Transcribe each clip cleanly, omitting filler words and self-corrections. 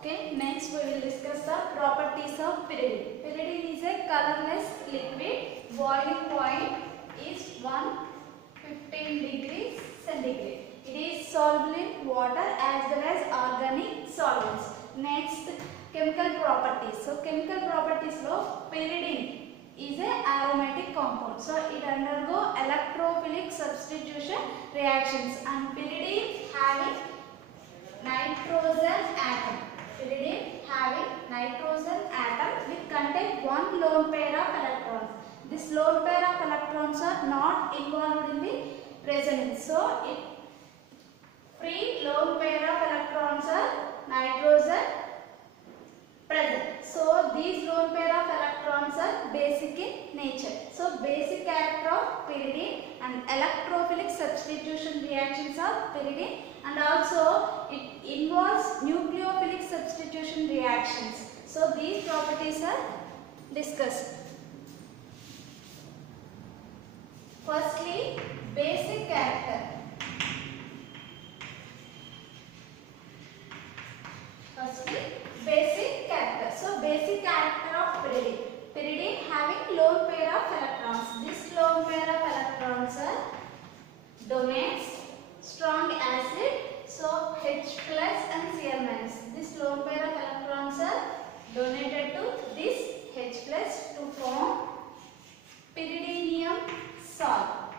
Okay, next we will discuss the properties of pyridine. Pyridine is a colorless liquid. Boiling point is 115 degrees centigrade. It is soluble in water as well as organic solvents. Next, chemical properties. So, chemical properties of pyridine is a aromatic compound. So, it undergo electrophilic substitution reactions, and pyridine having nitrogen atom. Pyridine having nitrogen atom which contain one lone pair of electrons. This lone pair of electrons are not involved in the resonance. So, it free lone pair of electrons are nitrogen present. So, these lone pair of electrons are basic in nature. So, basic character of pyridine and electrophilic substitution reactions of pyridine, and also it involves nucleophilic substitution reactions. So, these properties are discussed. Firstly, basic character. Firstly, basic character. So, basic character of pyridine. Pyridine having lone pair of electrons. This lone pair of electrons are domains, strong acid, so H plus and Cl minus. This lone pair of electrons are donated to this H plus to form pyridinium salt.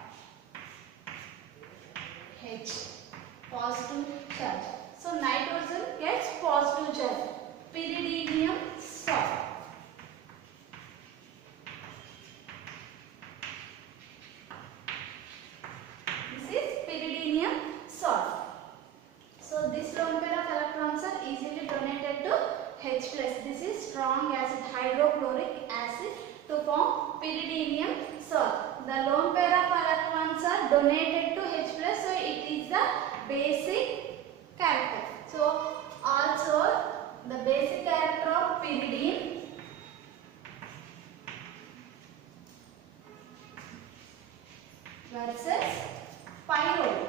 H positive charge. So nitrogen gets positive charge. Pyridinium salt. This is pyridinium salt. So this lone pair of electrons are easily donated to H plus. This is strong acid, hydrochloric acid, to form pyridinium salt. The lone pair of electrons are donated to H plus, so it is the basic character. So also the basic character of pyridine versus pyrrole.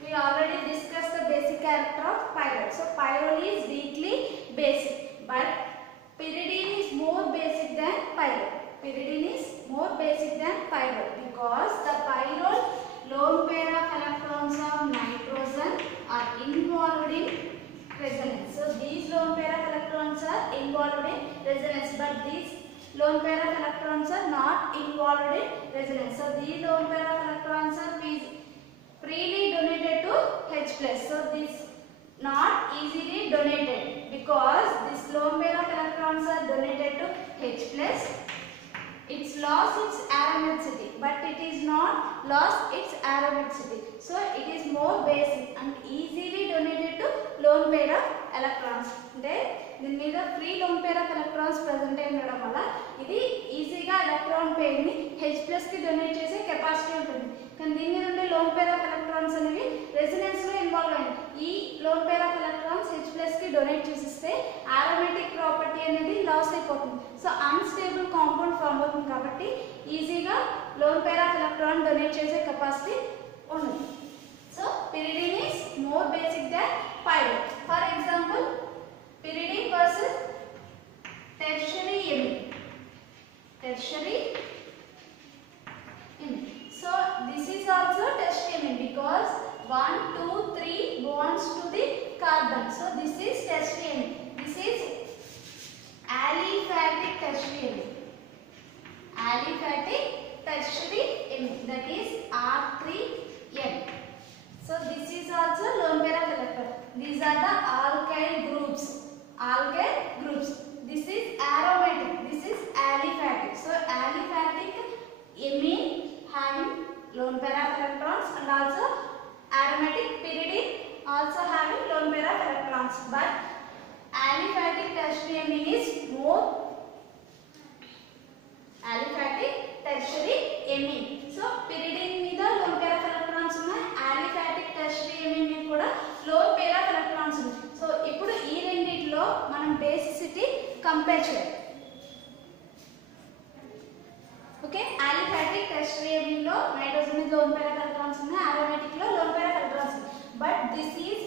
We already discussed the basic character of pyrrole. So pyrrole is weakly basic, but pyridine is more basic than pyrrole. Pyridine is more basic than pyrrole because the pyrrole lone pair of electrons of nitrogen are involved in resonance. So these lone pair of electrons are involved in resonance, but these lone pair of electrons are not involved in resonance. So these lone pair of electrons are freely donated to H plus. So this not easily donated because this lone pair of electrons are donated to H plus. It's lost its aromaticity, but it is not lost its aromaticity. So it is more basic and easily donated to lone pair of electrons. దీని మీద free loan pair of electrons present అయి ఉండడం వల్ల ఇది ఈజీగా electron pair ని H+ కి donate చేసే కెపాసిటీ ఉంటుంది. కానీ దీని మీద ఉండే లోన్ పేర్ ఆఫ్ ఎలక్ట్రాన్స్ అనేవి రెసినెన్స్ లో ఇన్వాల్వ్ అయ్యాయి. ఈ loan pair of electrons H+ కి డొనేట్ చేసిస్తే అరోమాటిక్ ప్రాపర్టీ అనేది లాస్ అయిపోతుంది. సో అన్స్టేబుల్ కాంపౌండ్ ఫామ్ అవుతుంది కాబట్టి ఈజీగా loan pair of electron donate చేసే కెపాసిటీ ఉంది. So pyridine is more basic than pyrrole. For example, pyridine versus tertiary amine. Tertiary amine. So this is also tertiary amine because 1, 2, 3 bonds to the carbon. So this is tertiary amine. This is aliphatic tertiary amine. Aliphatic tertiary amine, that is R3N. So this is also lone pair of electron. These are the alkyl groups. Alkyl groups. This is aromatic. This is aliphatic. So aliphatic amine having lone pair of electrons, and also aromatic pyridine also having lone pair of electrons. But aliphatic tertiary amine is more aliphatic tertiary amine. So pyridine మీద lone pair of electrons ఉన్నాయి, aliphatic tertiary amine మీద కూడా lone pair of electrons ఉన్నాయి. So ఇప్పుడు ఈ రెండిట్లో మనం basicity compare చేయాలి. ఓకే, aliphatic tertiary amine లో నైట్రోజన్ మీద lone pair of electrons ఉన్నాయి, aromatic లో lone pair of electrons ఉన్నాయి. But this is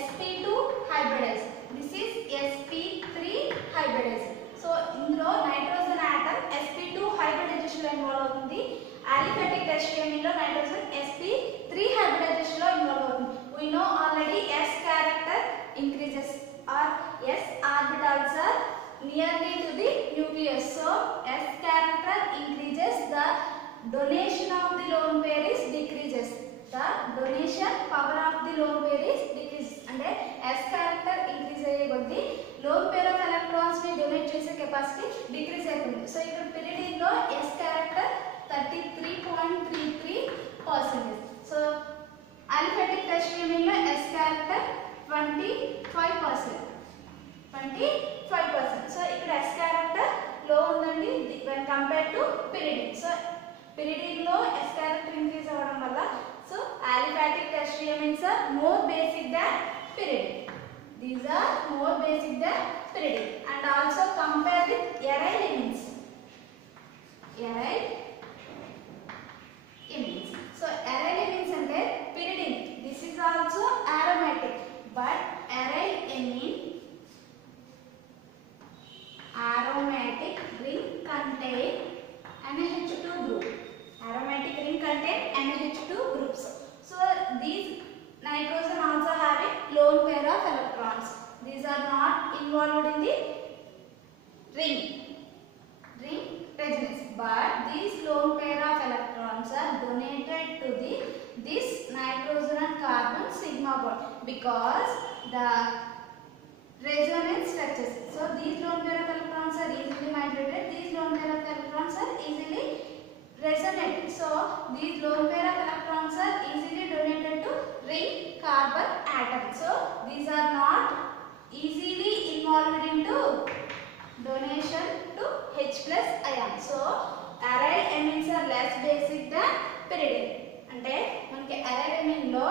sp2 hybridized. This is sp3 hybridized. So ఇందులో నైట్రోజన్ ఆటమ్ sp2 hybridization లో ఇన్వాల్వ్ అవుతుంది. Aliphatic tertiary లో nitrogen sp3 hybridization లో ఇన్వాల్వ్ అవుతుంది. We know already s character increases or s orbitals are nearly to the nucleus. So s character increases, the donation of the lone pair is decreases. The donation power of the lone pair is decreases. అంటే s character increase అయ్యే కొద్దీ lone pair of electrons ని donate చేసే capacity decrease అవుతుంది. So ఇక్కడ pyridine లో s character 33.33%. So aliphatic tertiary లో s character 25%. So ఇక్కడ s character లో ఉందండి when compared to pyridine. So pyridine లో s character increase అవ్వడం వల్ల so aliphatic tertiary amines are more basic than pyridine. These are more basic than pyridine. And also compare with aryl amines. So aryl amines ante pyridine. This is also aromatic, but aryl amine aromatic ring contain NH2 group. Aromatic ring contain NH2 groups. So these nitrogen also having lone pair of electrons. These are not involved in the ring resonance, but these lone pair of electrons are donated to this nitrogen and carbon sigma bond because the resonance structures. So these lone pair of electrons are easily migrated. These lone pair of electrons are easily resonate. So these lone pair of electrons are easily donated to ring carbon atom. So these are not easily involved into donation to H plus ion. So aryl amines are less basic than pyridine. అంటే మనకి aryl amine లో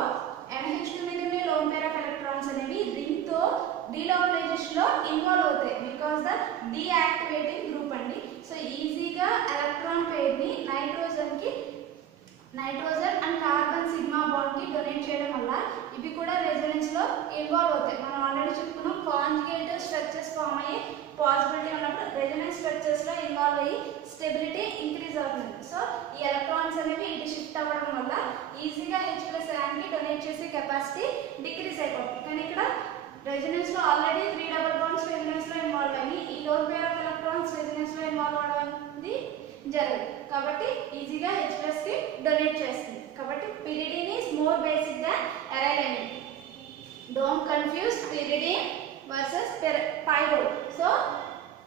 NH2 మీదనే lone pair of electrons అనేవి ring తో delocalization లో involve అవుతాయి because the deactivating group అండి. So ఈజీగా ఎలక్ట్రాన్ పేర్ ని nitrogen and carbon sigma bond కి డొనేట్ చేయడం వల్ల ఇవి కూడా రెసొనెన్స్ లో ఇన్వాల్వ్ అవుతాయి. మనం ఆల్రెడీ చెప్పుకున్నాం కాంజుగేటివ్ స్ట్రక్చర్స్ ఫామ్ అయ్యే పాసిబిలిటీ ఉన్నప్పుడు రెసొనెన్స్ స్ట్రక్చర్స్ లో ఇన్వాల్వ్ అయ్యి స్టెబిలిటీ ఇంక్రీజ్ అవుతుంది. సో ఈ ఎలక్ట్రాన్స్ అనేవి ఇటు షిఫ్ట్ అవ్వడం వల్ల ఈజీగా H+ ion కి డొనేట్ చేసే కెపాసిటీ డిక్రీజ్ అయిపోతుంది. కానీ ఇక్కడ రెసొనెన్స్ లో ఆల్రెడీ 3 డబుల్ బాండ్స్ రెసొనెన్స్ లో ఇన్వాల్వ్ అయ్యి ఈ loan pair of electrons resonance లో ఇన్వాల్వ్ అవడం జరగదు కాబట్టి ఈజీగా H+ కి డొనేట్ చేస్తుంది. కాబట్టి pyridine is more basic than aryl amine. Don't confuse pyridine versus pyrrole. So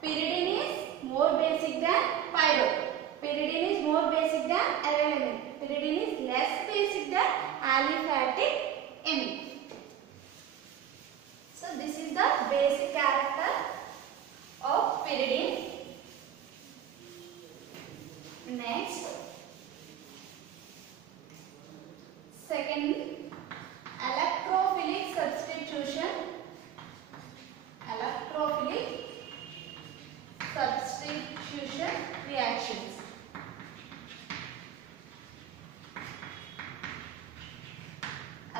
pyridine is more basic than pyrrole. Pyridine is more basic than aryl amine. Pyridine is less basic than aliphatic amine. So this is the basic character of pyridine. Next, second, electrophilic substitution. Electrophilic substitution reactions.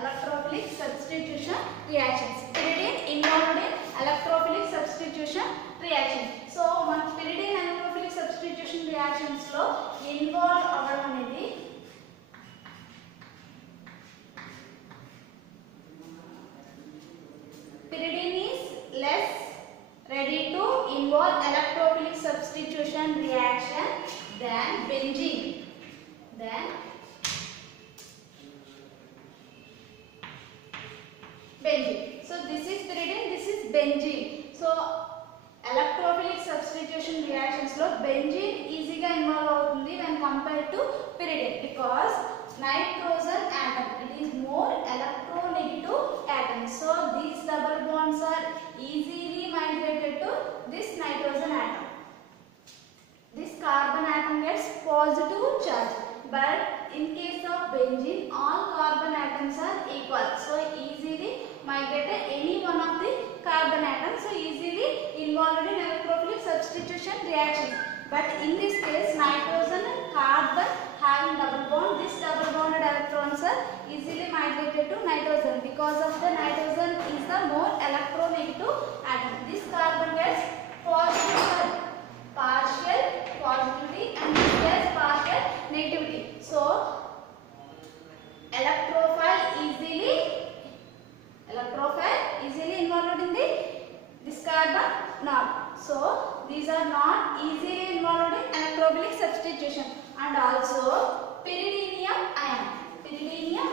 Electrophilic substitution reactions. Pyridine involved in electrophilic substitution reactions. So మన pyridine electrophilic substitution reactions లో involve అవ్వడం అనేది pyridine is less ready to involve electrophilic substitution reaction than benzene. So this is pyridine, this is benzene. So electrophilic substitution reactions లో benzene ఈజీగా involve అవుతుంది when compared to pyridine because nitrogen atom, it is more electronegative atom. So these double bonds are easily migrated to this nitrogen atom. This carbon atom gets positive charge, but in case of benzene all carbon atoms are equal. So easily migrated any one of the carbon atoms, so easily involved in electrophilic substitution reactions. But in this case nitrogen and carbon having double bond, this double bonded electrons are easily migrated to nitrogen because of the nitrogen electronegative atom. This carbon gets positive partial positivity and this gets partial negativity. So electrophile easily involved in this carbon not. So these are not easily involved in electrophilic substitution. And also pyridinium ion and pyridinium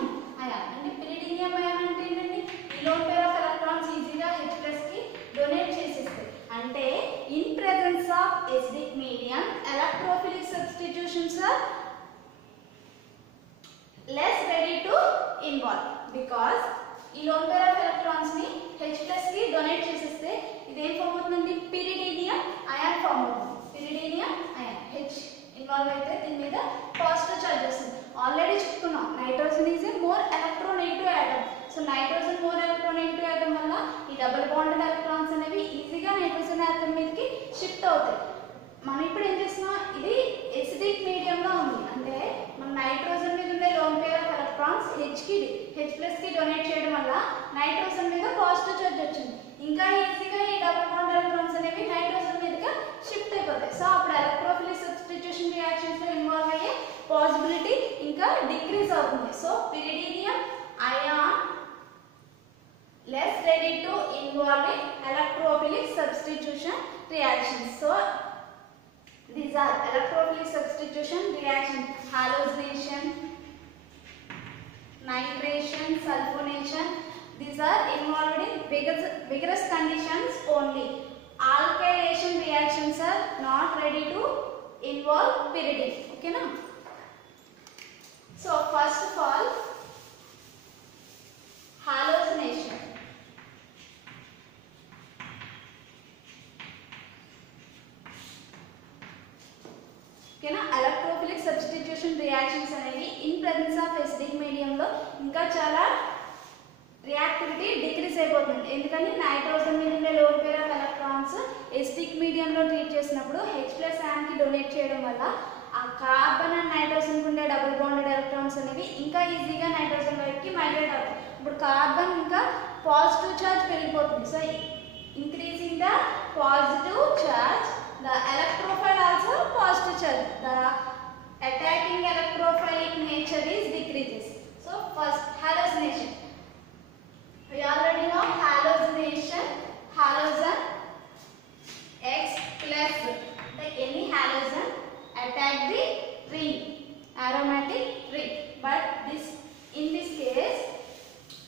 ion అంటే ఏంటండి lone pair of electrons ఈజీగా H+ కి donate చేసేస్తాయి. అంటే in presence of acidic medium electrophilic substitutions are less ready to involve because ఈ lone pair of electrons ని H+ కి donate చేసేస్తే ఇదేం ఫామ్ అవుతుందండి pyridinium ion ఫామ్ అవుతుంది. pyridinium ion H ఇన్వాల్వ్ అయితే దీని మీద పాజిటివ్ చార్జ్ వస్తుంది. ఆల్రెడీ చెప్పుకున్నాం nitrogen is a more electronegative atom. So nitrogen more electronegative atom వల్ల ఈ డబుల్ బాండెడ్ ఎలక్ట్రాన్స్ అనేవి ఈజీగా నైట్రోజన్ ఆటమ్ మీదకి షిఫ్ట్ అవుతాయి. మనం ఇప్పుడు ఏం చేస్తున్నాం ఇది ఎసిడిక్ మీడియంలో ఉంది అంటే మన నైట్రోజన్ మీద ఉండే loan pair of electrons H+ కి డొనేట్ చేయడం వల్ల నైట్రోజన్ మీద పాజిటివ్ చార్జ్ వచ్చింది. ఇంకా ఈజీగా ఈ డబుల్ బాండ్ ఎలక్ట్రాన్స్ అనేవి నైట్రోజన్ మీదగా షిఫ్ట్ అయిపోతాయి. సో అప్పుడు ఎలక్ట్రోఫిలిక్ సబ్స్టిట్యూషన్ రియాక్షన్స్ లో ఇన్వాల్వ్ అయ్యే పాసిబిలిటీ ఇంకా డిక్రీజ్ అవుతుంది. So pyridinium ion less ready to involve in electrophilic substitution reactions. So these are electrophilic substitution reactions: halogenation, nitration, sulfonation. These are involved in vigorous conditions only. Alkylation reactions are not ready to involve pyridine. Okay na? So first of all, halogenation. Okay na? Electrophilic substitution reactions అనేవి in presence of acidic medium లో ఇంకా చాలా reactivity decrease అయిపోతుంది. ఎందుకని nitrogen మీద ఉండే loan pair of electrons acidic మీడియంలో treat చేసినప్పుడు H+ ion కి డొనేట్ చేయడం వల్ల ఆ కార్బన్ అండ్ నైట్రోజన్ ఉండే డబుల్ బాండెడ్ ఎలక్ట్రాన్స్ అనేవి ఇంకా ఈజీగా నైట్రోజన్ వైపుకి మైగ్రేట్ అవుతాయి. ఇప్పుడు కార్బన్ ఇంకా పాజిటివ్ చార్జ్ పెరిగిపోతుంది. So increasing the positive charge the electrophile also positive charge, the attacking electrophilic nature is decreases. So first halogenation, we already know halogenation, halogen X plus any halogen attack the ring, aromatic ring, but in this case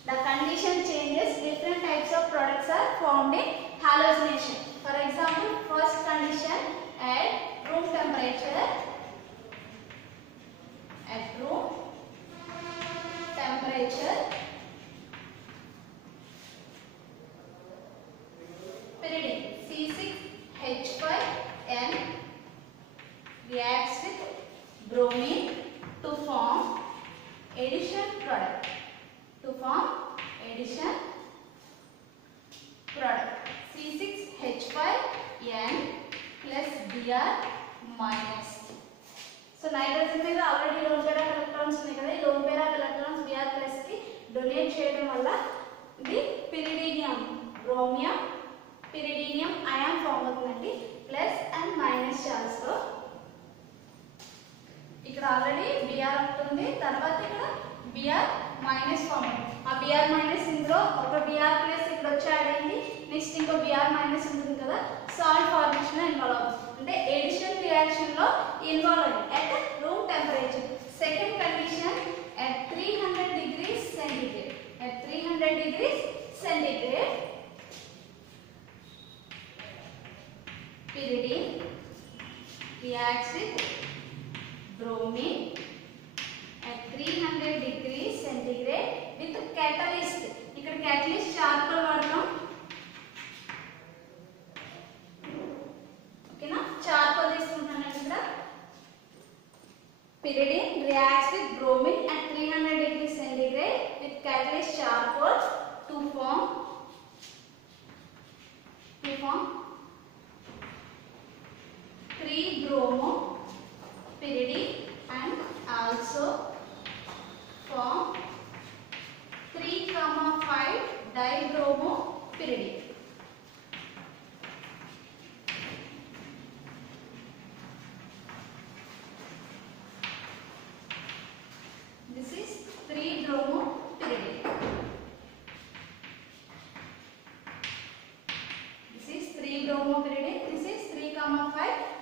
the condition changes, different types of products are formed in halogenation. For example, first condition at room temperature, pyridine C6H5N reacts with bromine to form addition product. C6H5N plus Br minus. So nitrogen మీద already loan pair of electrons ఉన్నాయి కదా, ఈ loan pair of electrons Br plus కి donate చేయడం వల్ల ఇది pyridinium ion form అవుతుందండి. Plus and minus charge తో ఇక్కడ ఆల్రెడీ Br ఉంటుంది, తర్వాత ఇక్కడ Br మైనస్ ఫామ్ అవుతుంది. ఆ Br మైనస్ ఇందులో ఒక Br ప్లస్ ఇక్కడ వచ్చి యాడ్ అయింది, నెక్స్ట్ ఇంకో Br మైనస్ ఉంటుంది కదా, సాల్ట్ ఫార్మేషన్ లో ఇన్వాల్వ్ అవుతుంది. అంటే ఎడిషన్ రియాక్షన్ లో ఇన్వాల్వ్ అయ్యింది at room temperature. Second condition at 300 degrees centigrade. Pyridine reacts with bromine at 300 degrees centigrade with catalyst. ఇక్కడ catalyst చార్కోల్ వాడతాం. ఓకేనా, చార్కోల్ తీసుకుంటున్నాను ఇక్కడ. Pyridine reacts with bromine at 300 degrees centigrade with catalyst charcoal to form 3-bromo-pyridine and also form 3,5 dibromo-pyridine. This is 3,5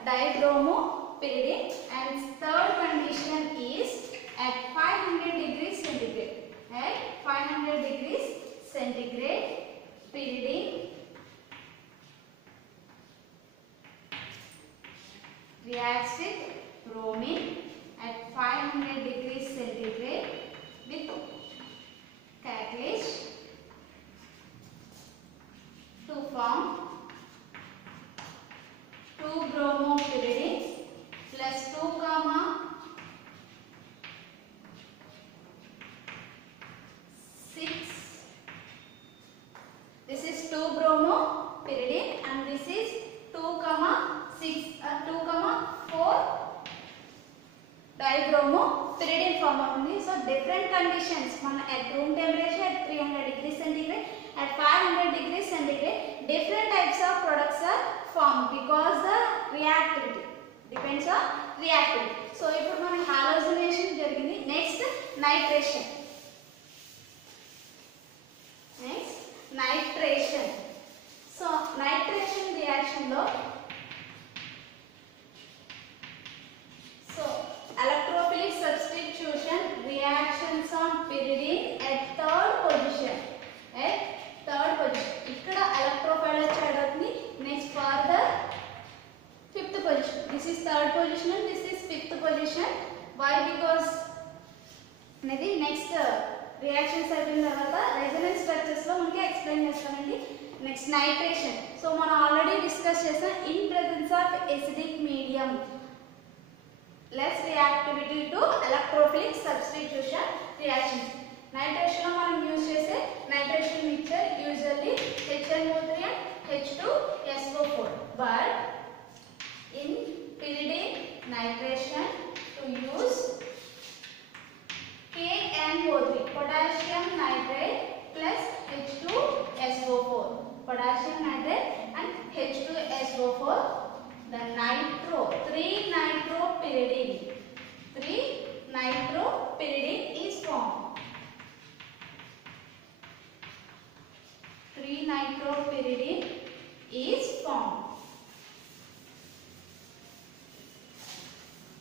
dibromo-pyridine. And third condition is at 500 degrees centigrade. At 500 degrees centigrade, pyridine reacts with bromine at 500 degrees centigrade with catalyst to form 2-bromopyridine plus 2, 6. This is 2-bromopyridine and this is 2, 4 dibromo-pyridine form అవుతుంది. So different conditions మన at room temperature at 300 degrees centigrade, at 500 degrees centigrade, different types of products are formed because the reactivity depends on reactivity. So ఇప్పుడు మన halogenation జరిగింది. Next nitration. Next nitration. So nitration reaction లో electrophilic substitution reactions on pyridine at third position. At third position. ఇక్కడ electrophile వచ్చేటప్పుడు next further fifth position. This is third position and this is fifth position. Why? Because అనేది next reactions అయిపోయిన తర్వాత resonance structures లో మనకి explain చేస్తానండి. Next nitration. So మనం already discuss చేసాం in presence of acidic medium. Less reactivity to electrophilic substitution reactions. Nitration లో మనం యూజ్ చేసే nitration mixture usually HNO3 and H2SO4. But in pyridine nitration to use KNO3, potassium nitrate plus H2SO4. Potassium nitrate and H2SO4. The 3-nitropyridine. 3-nitropyridine is formed. 3-nitropyridine is formed.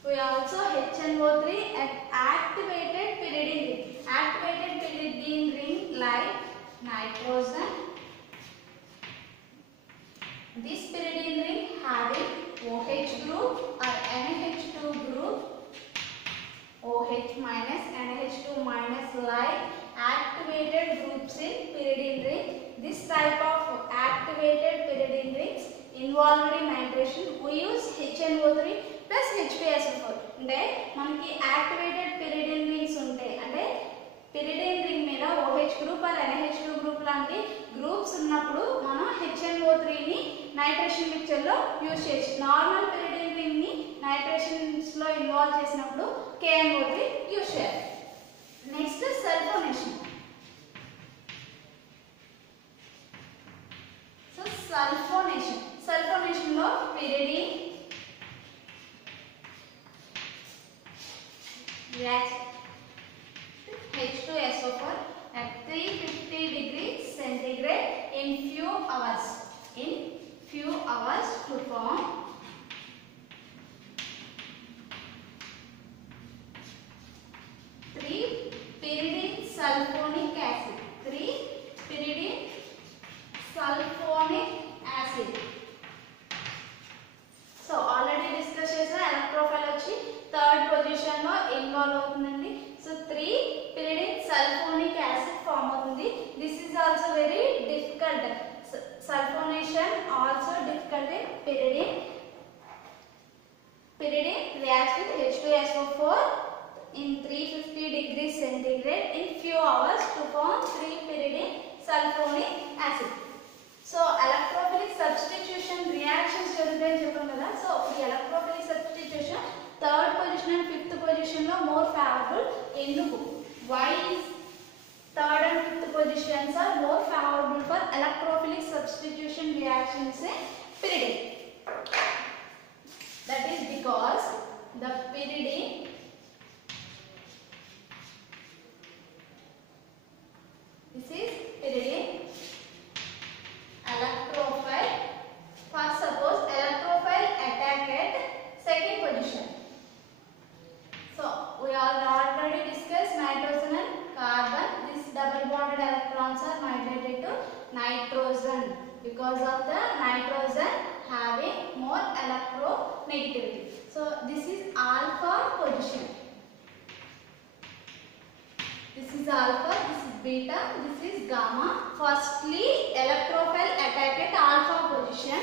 We also HNO3 at activated pyridine ring. Activated pyridine ring like nitrogen. This pyridine ring having OH group or NH2 group, OH minus NH2 minus like activated groups in pyridine ring. This type of activated pyridine rings involved in nitration. We use HNO3 plus H2SO4. అంటే మనకి activated pyridine rings ఉంటాయి. అంటే pyridine ring మీద OH group or NH2 group లాంటి groups ఉన్నప్పుడు మనం HNO3 ని nitration mixture లో యూజ్ చేసి నార్మల్ pyridine ring ని నైట్రేషన్స్ లో ఇన్వాల్వ్ చేసినప్పుడు KNO3 యూజ్ చేయాలి. Next sulphonation. సో సల్ఫోనేషన్ లో pyridine reacts H2SO4 at 350 degrees centigrade in few hours. In few hours to form 3-pyridine sulfonic acid. 3-pyridine sulfonic acid. So already discuss చేసా electrophile వచ్చి third position లో involve అవుతుందండి. So 3-pyridine sulfonic acid form అవుతుంది. This is also very difficult. Sulfonation also difficult in pyridine. Pyridine reacts with H2SO4 in 350 degrees centigrade in few hours to form 3-pyridine sulfonic acid. So electrophilic substitution reactions జరుగుతాయని చెప్పాం కదా. So ఈ electrophilic substitution third position and fifth position లో more favorable. ఎందుకు? Why is third and fifth positions are more favorable for electrophilic substitution reactions in pyridine? That is because the pyridine this is pyridine electrophile. First nitrogen because of the nitrogen having more electronegativity. So this is alpha position. This is alpha, this is beta, this is gamma. Firstly, electrophile attack at alpha position.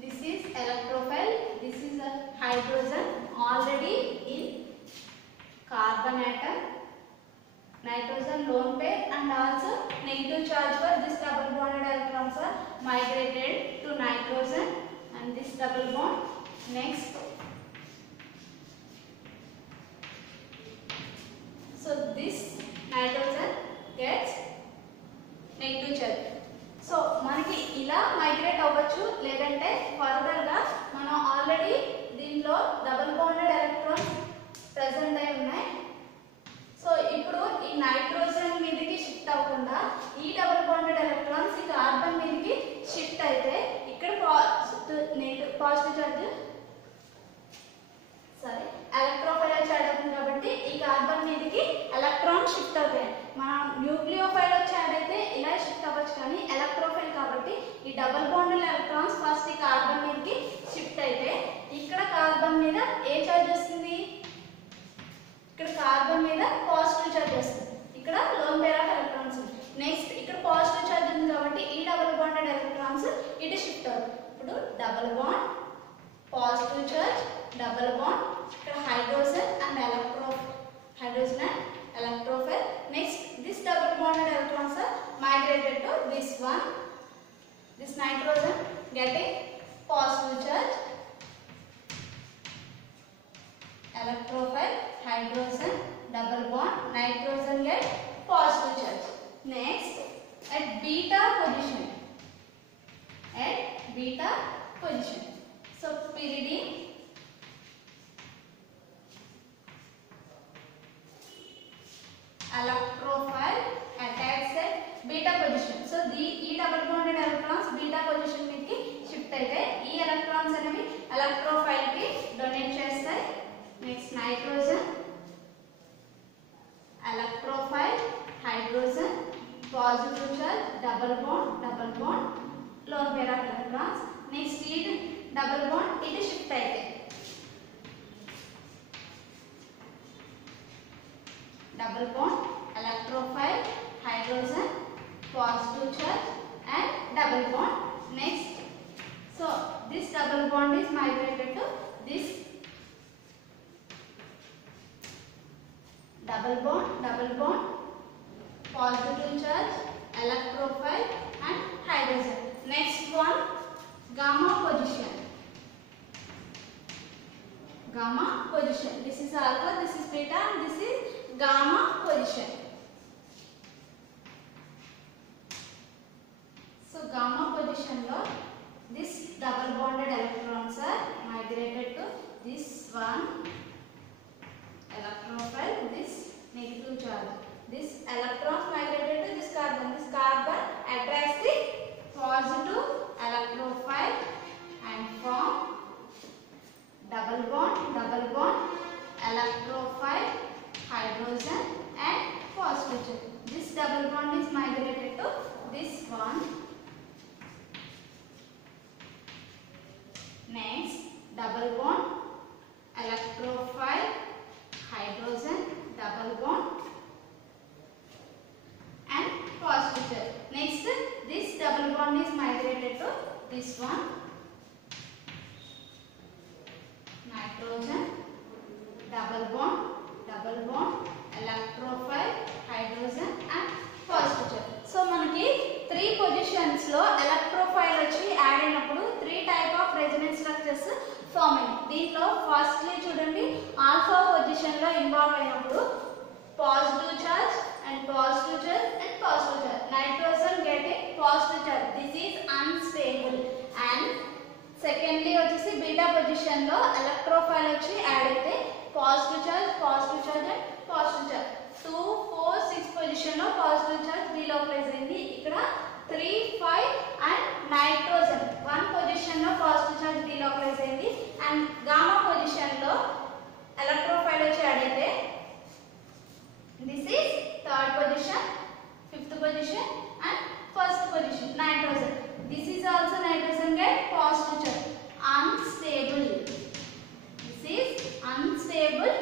This is electrophile, this is a hydrogen already in carbon atom, nitrogen lone pair, and also negative charge for this double bonded electrons are migrated to nitrogen and this double bond. Next, so this nitrogen gets negative charge. So మనకి ఇలా migrate అవ్వచ్చు, లేదంటే further గా మనం already దీనిలో double bonded electrons present అయి ఉన్నాయి. So ఇప్పుడు ఈ నైట్రోజన్ మీదకి షిఫ్ట్ అవ్వకుండా ఈ డబుల్ బాండెడ్ ఎలక్ట్రాన్స్ ఈ కార్బన్ మీదకి షిఫ్ట్ అయితే ఇక్కడ పాజిటివ్ చార్జ్ ఎలక్ట్రోఫైల్ చార్జ్ అవుతుంది కాబట్టి ఈ కార్బన్ మీదకి ఎలక్ట్రాన్ షిఫ్ట్ అవుతాయి. మనం న్యూక్లియోఫైల్ వచ్చి యాడ్ అయితే ఇలా షిఫ్ట్ అవ్వచ్చు, కానీ ఎలక్ట్రోఫైల్ కాబట్టి ఈ డబుల్ బాండెడ్ ఎలక్ట్రాన్స్ ఫస్ట్ ఈ కార్బన్ మీదకి షిఫ్ట్ అయితే ఇక్కడ కార్బన్ మీద ఏ చార్జ్ వస్తుంది, ఇక్కడ కార్బన్ మీద పాజిటివ్ చార్జ్ వస్తుంది, ఇక్కడ లోన్ పేర్ ఆఫ్ ఎలక్ట్రాన్స్ ఉంది. నెక్స్ట్ ఇక్కడ పాజిటివ్ చార్జ్ ఉంది కాబట్టి ఈ డబుల్ బాండెడ్ ఎలక్ట్రాన్స్ ఇటు షిఫ్ట్ అవుతుంది. ఇప్పుడు double bond, positive charge, double bond, ఇక్కడ hydrogen and hydrogen and electrophile. Next, this double bonded electrons are migrated to this one, this nitrogen getting positive charge, electrophile, hydrogen, double bond, nitrogen get positive charge. Next, at beta position, so pyridine, electrophile attacks at beta position. So the double bonded electrons beta position మీదకి shift అయితే ఈ electrons అనేవి electrophile కి donate చేస్తాయి. Next nitrogen, electrophile, hydrogen, positive charge, double bond, loan pair of electrons. Next ఈ double bond ఇది shift అయితే double bond, electrophile, hydrogen, positive charge and double bond. Next, so this double bond is migrated to this double bond, positive charge, electrophile and hydrogen. Next one, gamma position. This is alpha, this is beta and this is gamma position. So gamma position lo this double bonded electrons are migrated to this one electrophile, this negative charge. This electrons migrated to this carbon attracts the positive electrophile and form double bond, electrophile, hydrogen and positive charge. This double bond is migrated to this one. Next, double bond, electrophile, hydrogen, double bond and positive charge. Next, this double bond is migrated to this one, nitrogen, double bond, electrophile, hydrogen and positive charge. So మనకి 3 positions లో electrophile వచ్చి add అయినప్పుడు 3 type of resonance structures form అయ్యాయి. దీంట్లో firstly చూడండి, alpha position లో involve అయినప్పుడు positive charge and positive charge, nitrogen getting positive charge, this is unstable. And secondly వచ్చేసి బీటా పొజిషన్ లో ఎలక్ట్రోఫైల్ వచ్చి యాడ్ అయితే positive charge and positive charge. 2, 4, 6 position లో పాజిటివ్ చార్జ్ డీలోకలైజ్ అయింది. ఇక్కడ 3, 5 అండ్ నైట్రోజన్ 1 పొజిషన్ లో positive charge delocalize అయింది. And gamma position లో ఎలక్ట్రోఫైల్ వచ్చి యాడ్ అయితే this is third position position and first position nitrogen. This is also nitrogen get positive charge. Unstable. This is unstable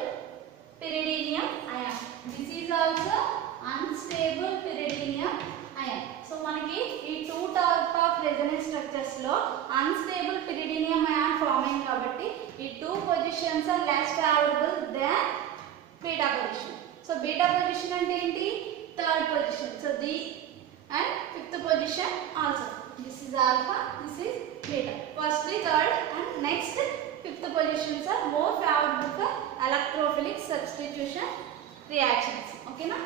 pyridinium ion. This is also unstable pyridinium ion. So మనకి ఈ two type of resonance structures లో unstable pyridinium ion form అయింది కాబట్టి ఈ two positions are less favourable then beta position. So beta position అంటే ఏంటి? Third position. So the and fifth position also. This is alpha, this is beta. First the third and next fifth positions are more favourable for electrophilic substitution reactions. ఓకేనా?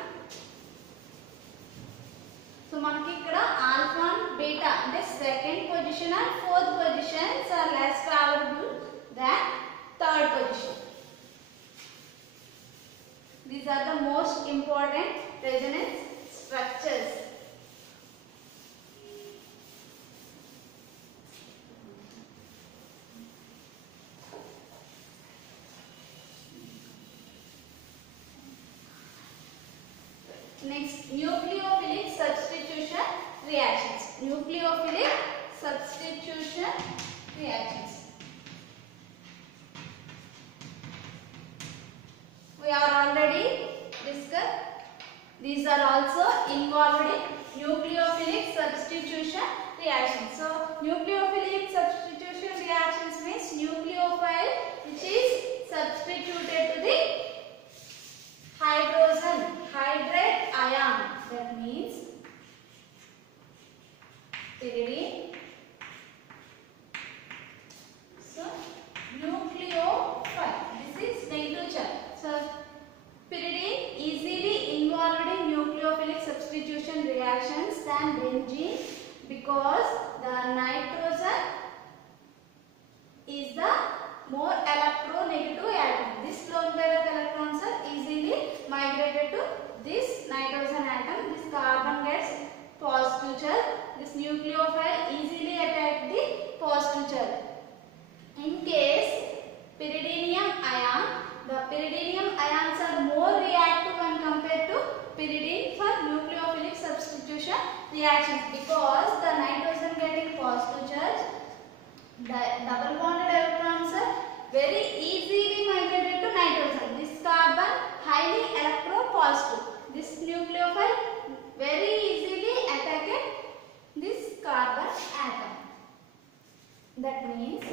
So మనకి ఇక్కడ alpha and beta అంటే second position and fourth positions are less favourable than third position. These are the most important resonance structures. Next, nucleophilic substitution reactions. Nucleophilic substitution reactions. We are already discussed. These are also involved in nucleophilic substitution reactions. So, nucleophilic substitution reactions means nucleophile which is substituted to the hydrogen hydrate ion. That means pyridine. So nucleophile. This is negative charge. So pyridine easily involved in nucleophilic substitution reactions than benzene because the nitrogen is the more electronegative atom. This lone pair of electrons are easily migrated to this nitrogen atom. This carbon gets positive charge. This nucleophile easily attack the positive charge. In case pyridinium ion, the pyridinium ions are more reactive when compared to pyridine for nucleophilic substitution reactions because the nitrogen getting positive charge. The double bonded electrons are very easily migrated to nitrogen. This carbon highly electropositive. This nucleophile very easily attacked this carbon atom. That means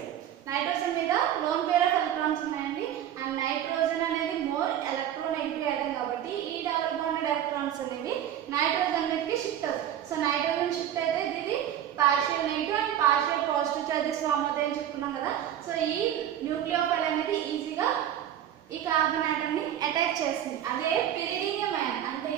nitrogen మీద lone pair of electrons ఉన్నాయండి and nitrogen అనేది more electronegative atom కాబట్టి ఈ double bonded electrons అనేవి nitrogen మీదకి shift అవుతాయి. So nitrogen shift అయితే ఇది partial negative and partial positive charges form అవుతాయని చెప్పుకున్నాం కదా. సో ఈ న్యూక్లియోఫైల్ అనేది ఈజీగా ఈ కార్బన్ ఆటమ్ ని అటాక్ చేస్తుంది. అదే pyridinium ion అంటే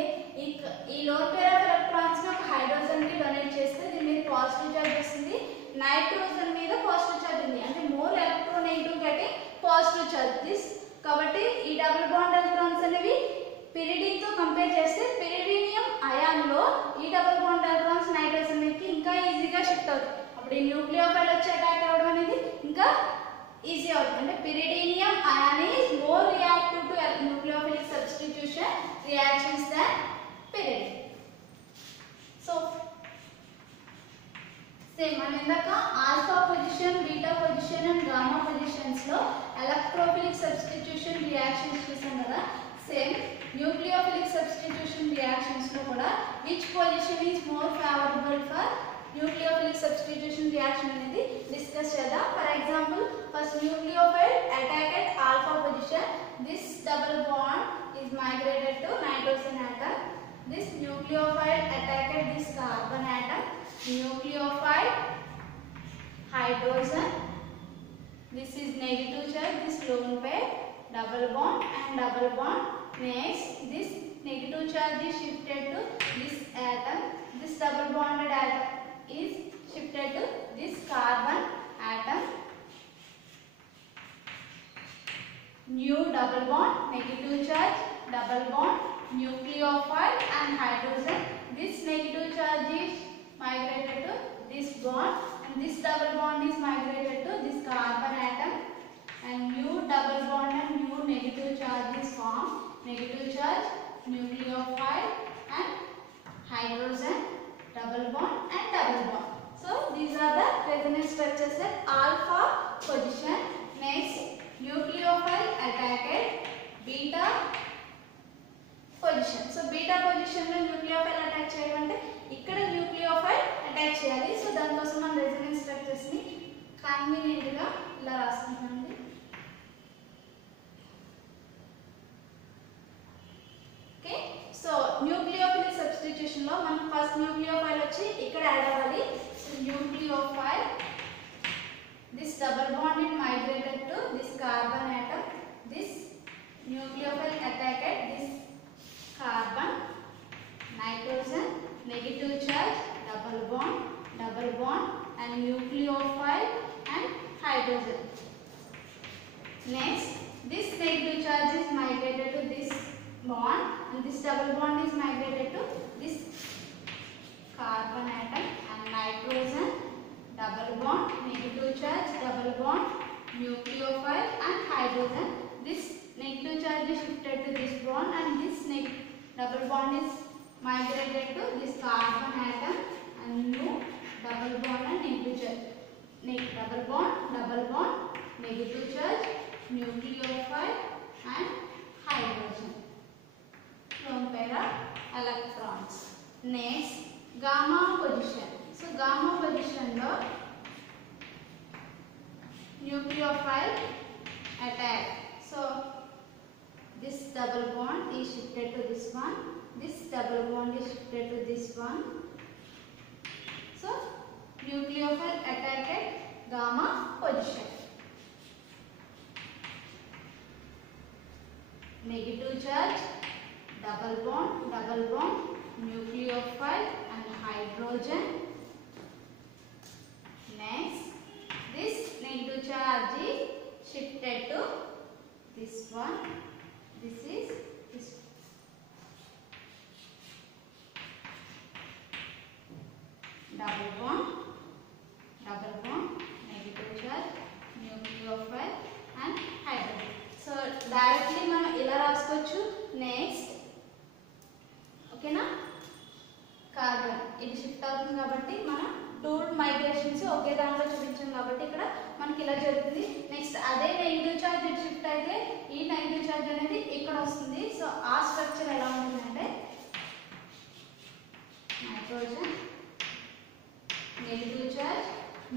ఈ లోన్ పేర్ ఆఫ్ ఎలక్ట్రాన్స్ ని ఒక హైడ్రోజన్ కి డొనేట్ చేస్తే దీని మీద పాజిటివ్ చార్జ్ వస్తుంది, నైట్రోజన్ మీద పాజిటివ్ చార్జ్ ఉంది అంటే more electronegative getting positive charge. This కాబట్టి ఈ డబుల్ బాండ్ ఎలక్ట్రాన్స్ అనేవి pyridine తో కంపేర్ చేస్తే pyridinium ion లో ఈ డబుల్ బాండ్ ఎలక్ట్రాన్స్ నైట్రోజన్ మీదకి ఇంకా ఈజీగా షిఫ్ట్ అవుతాయి. అప్పుడు ఈ న్యూక్లియోఫైల్ వచ్చి అటాక్ అవ్వడం అనేది ఇంకా ఈజీ అవుతుంది. అంటే pyridinium ion is more reactive to nucleophilic substitution reactions than pyridine. So same మనం ఇందాక alpha position, beta position and gamma positions లో ఎలక్ట్రోఫిలిక్ సబ్స్టిట్యూషన్ రియాక్షన్స్ చూసాం కదా. సేమ్ న్యూక్లియోఫిలిక్ సబ్స్టిట్యూషన్ రియాక్షన్స్ లో కూడా which position is more favourable for nucleophilic substitution reaction అనేది discuss చేద్దాం. For example first nucleophile attack at alpha position. This double bond is migrated to nitrogen atom. This nucleophile attacked this carbon atom. Nucleophile hydrogen. This is negative charge. This lone pair double bond and double bond. Next, this negative charge is shifted to this atom. This double bonded atom is shifted to this carbon atom. New double bond, negative charge, double bond, nucleophile and hydrogen. This negative charge is migrated to this bond and this double bond is migrated to this carbon atom and new double bond and new negative charge is formed. Negative charge, nucleophile and hydrogen. bond and double bond. So these are the resonance structures at alpha position. Next, nucleophile attacked beta position. So beta position లో nucleophile attack చేయాలంటే ఇక్కడ nucleophile attack చేయాలి. So దానికోసం మనం resonance structures ని convenient గా ఇలా రాసుకుంటామండి. Okay, so nucleophile substitution లో మనం ఫస్ట్ nucleophile వచ్చి ఇక్కడ యాడ్ అవ్వాలి. So nucleophile, this double bond is migrated to this carbon atom. This nucleophile attacked this carbon, nitrogen, negative charge, double bond and nucleophile and hydrogen. Next, this negative charge is migrated to this bond and this double bond is migrated to this carbon atom and nitrogen, double bond, negative charge, double bond, nucleophile and hydrogen. This negative charge is shifted to this bond and this double bond is migrated to this carbon atom and new double bond and negative charge. Double bond, negative charge, nucleophile and hydrogen. Lone pair of electrons. Next, gamma position. So gamma position lo nucleophile attack. So this double bond is shifted to this one. This double bond is shifted to this one. So nucleophile attacked gamma position. Negative charge, double bond, nucleophile and hydrogen. Next, this negative charge is shifted to this one. This is this. Double bond, negative charge, nucleophile and hydrogen. So directly మనం ఇలా రాసుకోవచ్చు. Next, ఓకేనా, carbon ఇది shift అవుతుంది కాబట్టి మనం two migrations ఒకే దాంట్లో చూపించాం కాబట్టి ఇక్కడ మనకి ఇలా జరుగుతుంది. నెక్స్ట్ అదే నెగిటివ్ చార్జ్ ఇటు షిఫ్ట్ అయితే ఈ నెగిటివ్ చార్జ్ అనేది ఇక్కడ వస్తుంది. సో ఆ స్ట్రక్చర్ ఎలా ఉంటుందంటే nitrogen, negative charge,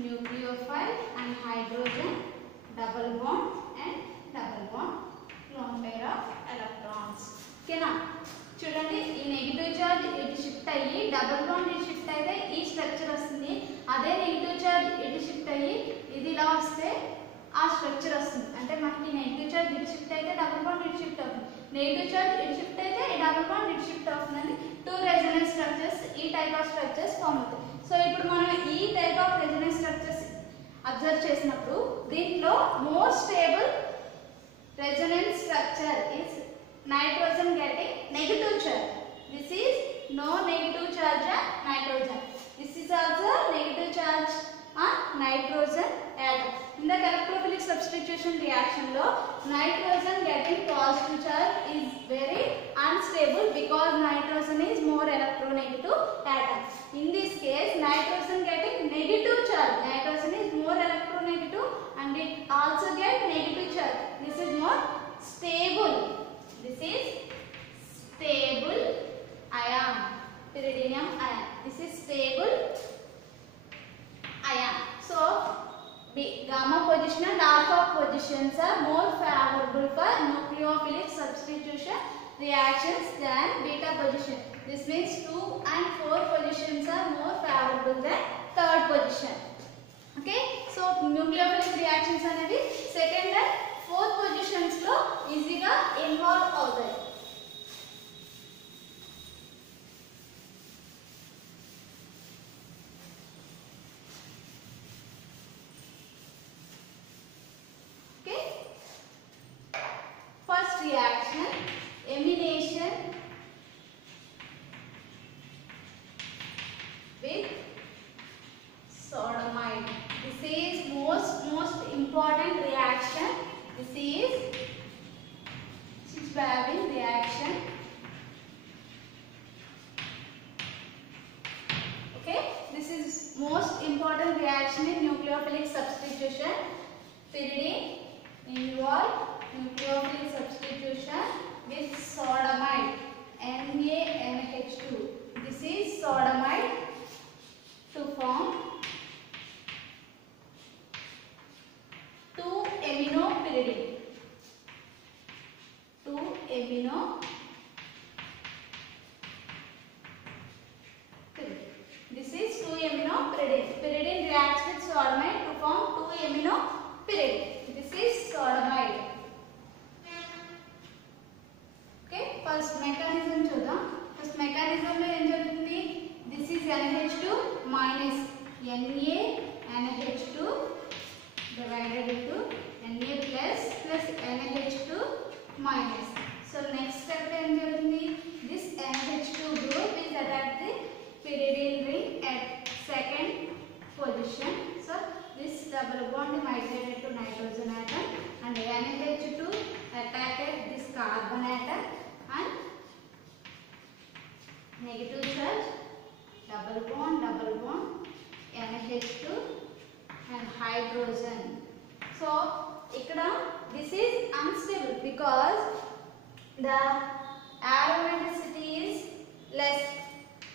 nucleophile and hydrogen, double bond and double bond, lone pair of electrons. ఓకేనా, చూడండి ఈ నెగిటివ్ చార్జ్ ఇటు షిఫ్ట్ అయ్యి డబుల్ బాండ్ ఇటు షిఫ్ట్ అయితే ఈ స్ట్రక్చర్ వస్తుంది. అదే నెగిటివ్ చార్జ్ ఇటు షిఫ్ట్ అయ్యి ఇది ఇలా వస్తే ఆ స్ట్రక్చర్ వస్తుంది. అంటే మనకి నెగిటివ్ చార్జ్ ఇటు షిఫ్ట్ అయితే డబుల్ బాండ్ ఇటు షిఫ్ట్ అవుతుంది, నెగిటివ్ చార్జ్ ఇటు షిఫ్ట్ అయితే ఈ డబుల్ బాండ్ ఇటు షిఫ్ట్ అవుతుందండి. టూ రెజొనెన్స్ స్ట్రక్చర్స్ ఈ టైప్ ఆఫ్ స్ట్రక్చర్స్ ఫామ్ అవుతాయి. సో ఇప్పుడు మనం ఈ type of resonance structures observe చేసినప్పుడు దీంట్లో more stable resonance structure is nitrogen getting negative charge. This is no negative charge on nitrogen. This is also negative charge on nitrogen atom. In the electrophilic substitution reaction lo nitrogen getting positive charge is very unstable because nitrogen is more electronegative atom. In this case nitrogen getting negative charge, nitrogen is more electronegative and it also get negative charge. This is more stable. This is stable ion, pyridinium ion. This is stable ion. So gamma position and alpha positions are more favorable for nucleophilic substitution reactions than beta position. This means 2 and 4 positions are more favorable than third position. Okay, so nucleophilic reactions అనేవి second and fourth positions లో ఈజీగా involve అవుతాయి. Okay, first reaction ఎమినేషన్ with sodomite. This is most important reaction. This is Schiff-Babin reaction. Okay. most important reaction in nucleophilic substitution. Pyridine involve nucleophilic substitution with sodamide NaNH2. This is sodamide to form 2-aminopyridine. 2-aminopyridine. This is 2-aminopyridine. Pyridine reacts with sodamide to form 2-aminopyridine. This is sodamide. Okay, first mechanism చూద్దాం. First mechanism లో ఏం జరుగుతుంది? This is NH2 minus NaNH2 divided into Na plus NH2 minus. So next step ఏం జరుగుతుంది? This NH2 group is attached the pyridine ring at second position. So this double bond migrated to nitrogen atom and NH2 attacked this carbon atom and negative charge, double bond NH2 and hydrogen. So ikkada this is unstable because the aromaticity is less.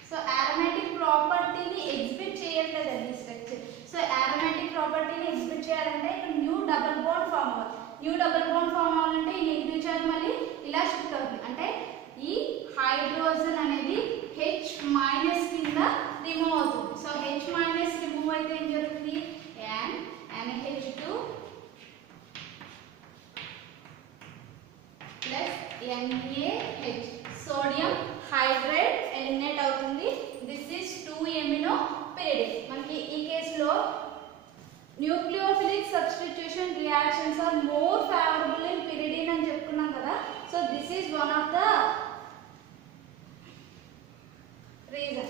So aromatic property ni exhibit cheyaledanడి structure. So aromatic property ni exhibit cheyalante new double bond form avvali. New double bond form avalante ఈ negative charge మళ్ళీ ఇలా shift అవుతుంది. అంటే ఈ hydrogen అనేది H minus కింద remove అవుతుంది. So H minus remove అయితే ఏం జరుగుతుంది? NH2 plus NaH sodium hydride eliminate అవుతుంది. This is 2-aminopyridine. మనకి ఈ కేసులో nucleophilic substitution reactions are more favourable in pyridine అని చెప్పుకున్నాం కదా. So this is one of the reason.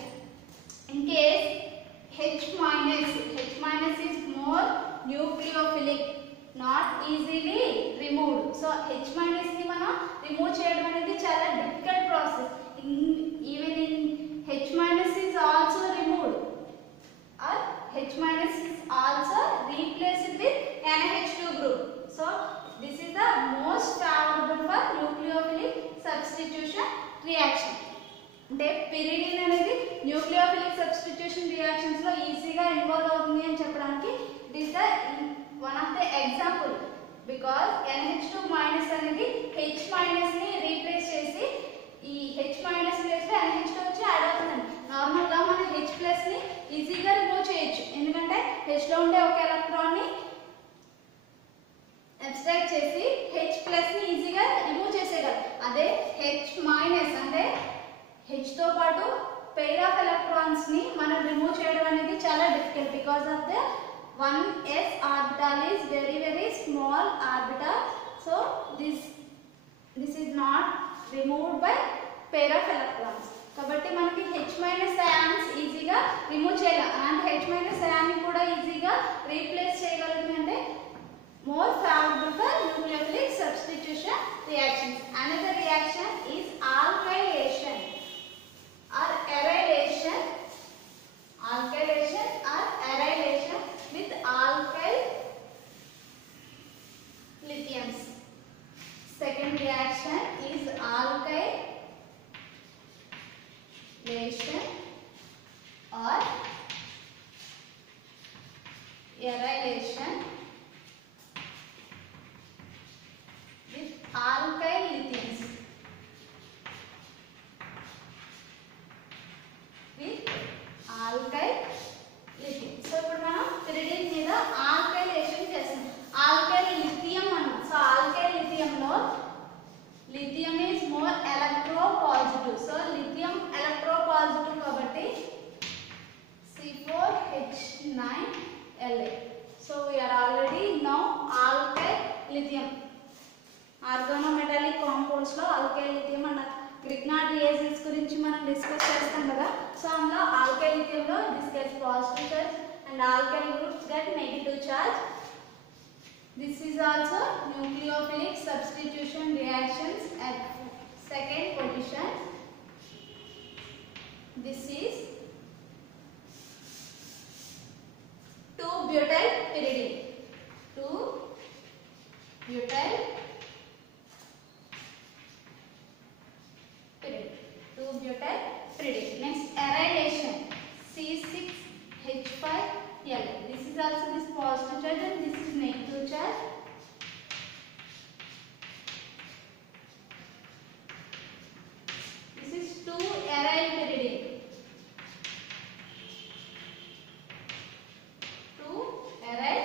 In case H minus is more nucleophilic, not easily removed. So H minus ni mana remove cheyadam anedi chala difficult process. Even in H minus is also removed or H minus is also replaced with NH2 group. So this is the most favorable for nucleophilic substitution reaction. అంటే pyridine అనేది nucleophilic substitution reactions లో ఈజీగా involve అవుతుంది అని చెప్పడానికి it is the one of the example. Because NH2 minus అనేది H minus ని replace చేసి ఈ H మైనస్ ప్లేస్ లో NH2 వచ్చి యాడ్ అవుతుంది. నార్మల్ గా మనం H ప్లస్ ని ఈజీగా రిమూవ్ చేయొచ్చు, ఎందుకంటే H లో ఉండే ఒక ఎలక్ట్రాన్ ని అబ్స్ట్రాక్ట్ చేసి H ప్లస్ ని ఈజీగా రిమూవ్ చేసేయగలం. అదే H మైనస్ అంటే H తో పాటు pair of electrons ని మనం రిమూవ్ చేయడం అనేది చాలా difficult because of the 1s orbital is very small orbital. So this is not removed by pair of electrons. కాబట్టి మనకి H minus ions ఈజీగా రిమూవ్ చేయలేం అండ్ H minus ion ని కూడా ఈజీగా రీప్లేస్ చేయగలుగుతుంది. అంటే more favorable for nucleophilic substitution reactions. Another reaction is alkylation or arylation with alkyl lithiums. Second reaction is alkylation or arylation with alkyl lithiums. Alkyl lithium. So ఇప్పుడు మనం pyridine మీద alkylation చేస్తాం. Alkyl lithium అన్నాం. So alkyl lithium లో lithium is more electropositive. So lithium electropositive కాబట్టి C4H9La. So we are already now alkyl lithium. Organometallic compounds లో alkyl lithium అన్నారు. Grignard reactions గురించి మనం డిస్కస్ చేస్తాం కదా. సో అందులో ఆల్కైల్ lithium లో this gets positive charge and alkyl groups get negative charge. This is also nucleophilic substitution reactions at second position. This is 2-butyl pyridine. 2-butyl pyridine. 2-butyl pyridine. Next, arylation. C6H5L. This is also this positive charge and this is negative charge. This is 2-aryl pyridine. 2-aryl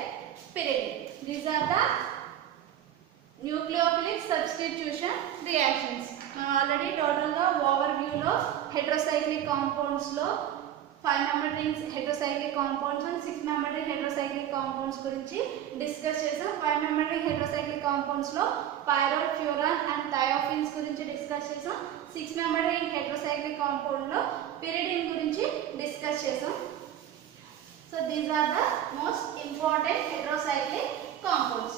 pyridine. These are the nucleophilic substitution reactions. Already total ga overview lo heterocyclic compounds lo 5-membered rings heterocyclic compounds and 6-membered ring heterocyclic compounds గురించి discuss చేసాం. 5-membered ring heterocyclic compounds లో pyrrole, furan and thiophene గురించి discuss చేసాం. 6-membered ring heterocyclic compound లో pyridine గురించి discuss చేసాం. So these are the most important heterocyclic compounds.